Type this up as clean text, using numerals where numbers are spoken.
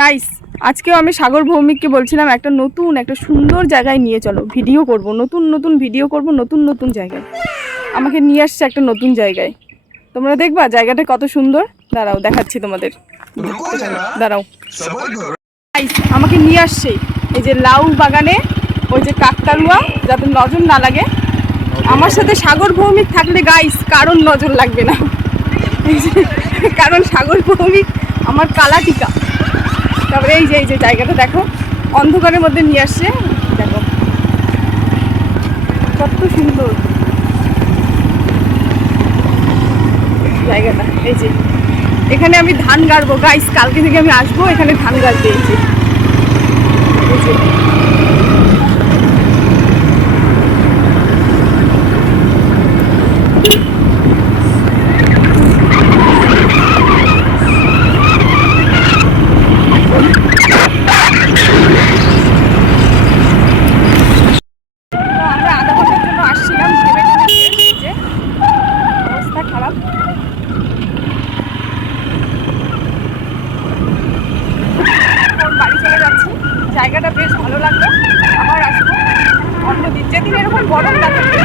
Guys, আজকেও আমি সাগর ভৌমিককে বলছিলাম একটা সুন্দর জায়গায় নিয়ে চলো, ভিডিও করব, নতুন ভিডিও করব, নতুন জায়গায়। আমাকে নিয়ে আসছে একটা নতুন জায়গায়। তোমরা দেখবা জায়গাটা কত সুন্দর। দাঁড়াও, দেখাচ্ছি তোমাদের। দাঁড়াও গাইস, আমাকে নিয়ে আসছে এই যে লাউ বাগানে, ওই যে কাকতাড়ুয়া, যাতে নজর না লাগে। আমার সাথে সাগর ভৌমিক থাকলে গাইস কারণ নজর লাগবে না, কারণ সাগর ভৌমিক আমার কালা টিকা। তারপরে এই যে জায়গাটা দেখো, অন্ধকারের মধ্যে নিয়ে আসছে। দেখো কত সুন্দর জায়গাটা। এই যে এখানে আমি ধান গাড়বো গাইস, কালকে থেকে আমি আসবো এখানে ধান গাড়তে। এই যে আমরা আধা ঘন্টার জন্য আসছিলাম, এই যে অবস্থা খারাপ। বাড়ি চলে যাচ্ছি, জায়গাটা বেশ ভালো লাগলো। আবার আসবো অন্যদিন, যেদিন এরকম গরম না থাকে।